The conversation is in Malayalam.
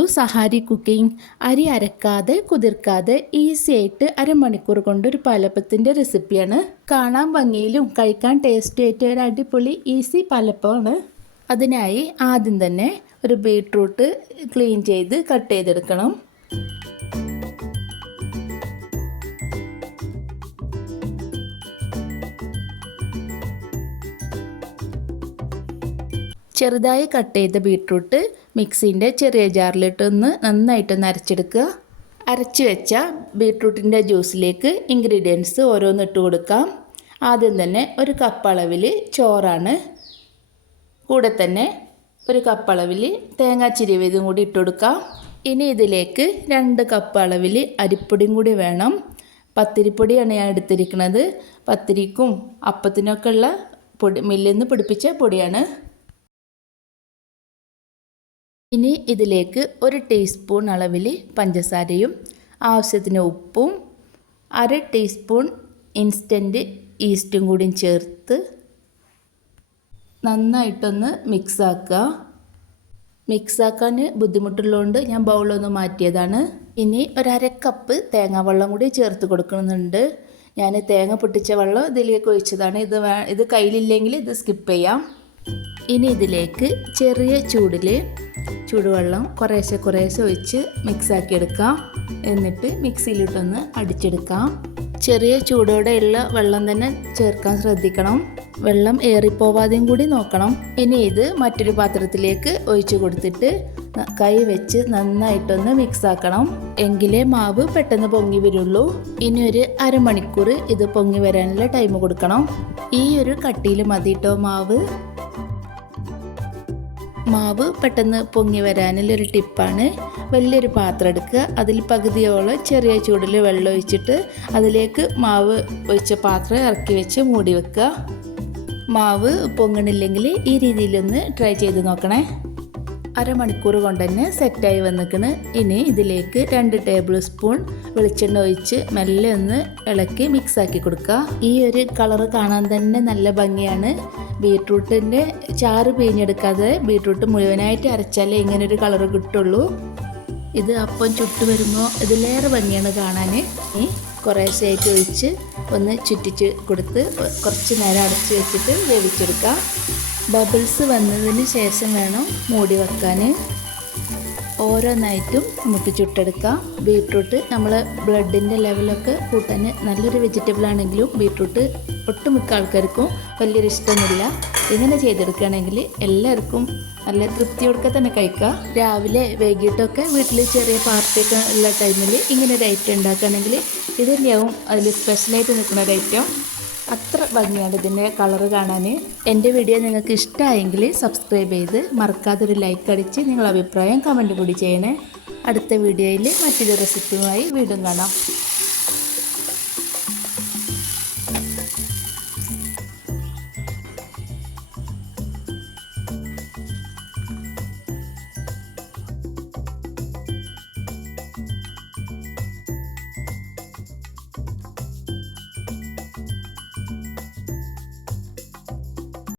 To Sahari cooking. അരി അരക്കാതെ കുതിർക്കാതെ ഈസി ആയിട്ട് അരമണിക്കൂർ കൊണ്ട് ഒരു പാലപ്പത്തിൻ്റെ റെസിപ്പിയാണ്. കാണാൻ ഭംഗിയിലും കഴിക്കാൻ ടേസ്റ്റി ആയിട്ട് ഒരു അടിപൊളി ഈസി പാലപ്പമാണ്. അതിനായി ആദ്യം തന്നെ ഒരു ബീട്രൂട്ട് ക്ലീൻ ചെയ്ത് കട്ട് ചെയ്തെടുക്കണം. ചെറുതായി കട്ട് ചെയ്ത ബീട്രൂട്ട് മിക്സിൻ്റെ ചെറിയ ജാറിലിട്ടൊന്ന് നന്നായിട്ടൊന്ന് അരച്ചെടുക്കുക. അരച്ച് വെച്ച ബീട്രൂട്ടിൻ്റെ ജ്യൂസിലേക്ക് ഇൻഗ്രീഡിയൻസ് ഓരോന്ന് ഇട്ട് കൊടുക്കാം. ആദ്യം തന്നെ ഒരു കപ്പ് അളവിൽ ചോറാണ്. കൂടെ തന്നെ ഒരു കപ്പ് അളവിൽ തേങ്ങാ ചിരവിയതും കൂടി ഇട്ട് കൊടുക്കാം. ഇനി ഇതിലേക്ക് 2 കപ്പ് അളവിൽ അരിപ്പൊടിയും കൂടി വേണം. പത്തിരിപ്പൊടിയാണ് ഞാൻ എടുത്തിരിക്കുന്നത്. പത്തിരിക്കും അപ്പത്തിനൊക്കെ ഉള്ള പൊടി, മില്ലിൽ നിന്ന് പൊടിപ്പിച്ച പൊടിയാണ്. ഇനി ഇതിലേക്ക് 1 ടീസ്പൂൺ അളവിൽ പഞ്ചസാരയും ആവശ്യത്തിന് ഉപ്പും 1/2 ടീസ്പൂൺ ഇൻസ്റ്റൻറ്റ് ഈസ്റ്റും കൂടി ചേർത്ത് നന്നായിട്ടൊന്ന് മിക്സാക്കുക. മിക്സാക്കാൻ ബുദ്ധിമുട്ടുള്ളതുകൊണ്ട് ഞാൻ ബൗളൊന്ന് മാറ്റിയതാണ്. ഇനി 1/2 കപ്പ് തേങ്ങാ വെള്ളം കൂടി ചേർത്ത് കൊടുക്കുന്നുണ്ട്. ഞാൻ തേങ്ങ പൊട്ടിച്ച വെള്ളം ഇതിലേക്ക് ഒഴിച്ചതാണ്. ഇത് കയ്യിലില്ലെങ്കിൽ ഇത് സ്കിപ്പ് ചെയ്യാം. ഇനി ഇതിലേക്ക് ചെറിയ ചൂടുവെള്ളം കുറേശ്ശെ ഒഴിച്ച് മിക്സാക്കി എടുക്കാം. എന്നിട്ട് മിക്സിയിലിട്ടൊന്ന് അടിച്ചെടുക്കാം. ചെറിയ ചൂടോടെയുള്ള വെള്ളം തന്നെ ചേർക്കാൻ ശ്രദ്ധിക്കണം. വെള്ളം ഏറിപ്പോവാതെയും കൂടി നോക്കണം. ഇനി ഇത് മറ്റൊരു പാത്രത്തിലേക്ക് ഒഴിച്ചു കൊടുത്തിട്ട് കൈ വെച്ച് നന്നായിട്ടൊന്ന് മിക്സാക്കണം. എങ്കിലേ മാവ് പെട്ടെന്ന് പൊങ്ങി വരുള്ളൂ. ഇനി ഒരു അരമണിക്കൂർ ഇത് പൊങ്ങി വരാനുള്ള ടൈം കൊടുക്കണം. ഈ ഒരു കട്ടിയിൽ മതിട്ടോ മാവ് പെട്ടെന്ന് പൊങ്ങി വരാനുള്ളൊരു ടിപ്പാണ്. വലിയൊരു പാത്രം എടുക്കുക. അതിൽ പകുതിയോളം ചെറിയ ചൂടിൽ വെള്ളം ഒഴിച്ചിട്ട് അതിലേക്ക് മാവ് ഒഴിച്ച പാത്രം ഇറക്കി വെച്ച് മൂടി വെക്കുക. മാവ് പൊങ്ങണില്ലെങ്കിൽ ഈ രീതിയിലൊന്ന് ട്രൈ ചെയ്ത് നോക്കണേ. അരമണിക്കൂർ കൊണ്ട് തന്നെ സെറ്റായി വന്നിക്കണ്. ഇനി ഇതിലേക്ക് 2 ടേബിൾ സ്പൂൺ വെളിച്ചെണ്ണ ഒഴിച്ച് മെല്ലെ ഒന്ന് ഇളക്കി മിക്സാക്കി കൊടുക്കുക. ഈ ഒരു കളറ് കാണാൻ തന്നെ നല്ല ഭംഗിയാണ്. ബീട്രൂട്ടിൻ്റെ ചാറ് പിഴിഞ്ഞെടുക്കാതെ ബീട്രൂട്ട് മുഴുവനായിട്ട് അരച്ചാലേ ഇങ്ങനൊരു കളറ് കിട്ടുള്ളൂ. ഇത് അപ്പം ചുട്ട് വരുമ്പോൾ ഇതിലേറെ ഭംഗിയാണ് കാണാൻ. കുറേശ്ശേറ്റ് ഒഴിച്ച് ഒന്ന് ചുറ്റിച്ച് കൊടുത്ത് കുറച്ച് നേരം അടച്ച് വെച്ചിട്ട് വേവിച്ചെടുക്കാം. ബബിൾസ് വന്നതിന് ശേഷം വേണം മൂടി വെക്കാൻ. ഓരോന്നായിട്ടും നമുക്ക് ചുട്ടെടുക്കാം. ബീട്രൂട്ട് നമ്മൾ ബ്ലഡിൻ്റെ ലെവലൊക്കെ കൂട്ടാൻ നല്ലൊരു വെജിറ്റബിൾ ആണെങ്കിലും ബീട്രൂട്ട് ഒട്ടുമിക്ക ആൾക്കാർക്കും വലിയൊരു ഇഷ്ടമില്ല. ഇങ്ങനെ ചെയ്തെടുക്കുകയാണെങ്കിൽ എല്ലാവർക്കും നല്ല തൃപ്തിയോടെ തന്നെ കഴിക്കാം. രാവിലെ വൈകിട്ടൊക്കെ വീട്ടിൽ ചെറിയ പാർട്ടിയൊക്കെ ഉള്ള ടൈമിൽ ഇങ്ങനെ ഒരു ഐറ്റം ഉണ്ടാക്കുകയാണെങ്കിൽ ഇത് തന്നെയാവും അതിൽ സ്പെഷ്യലായിട്ട് നിൽക്കുന്ന ഒരു ഐറ്റം. അത്ര ഭംഗിയാണ് ഇതിൻ്റെ കളറ് കാണാൻ. എൻ്റെ വീഡിയോ നിങ്ങൾക്ക് ഇഷ്ടമായെങ്കിൽ സബ്സ്ക്രൈബ് ചെയ്ത് മറക്കാതെ ഒരു ലൈക്ക് അടിച്ച് നിങ്ങളുടെ അഭിപ്രായം കമൻറ്റ് കൂടി ചെയ്യണേ. അടുത്ത വീഡിയോയിൽ മറ്റൊരു റെസിപ്പിയുമായി വീണ്ടും കാണാം.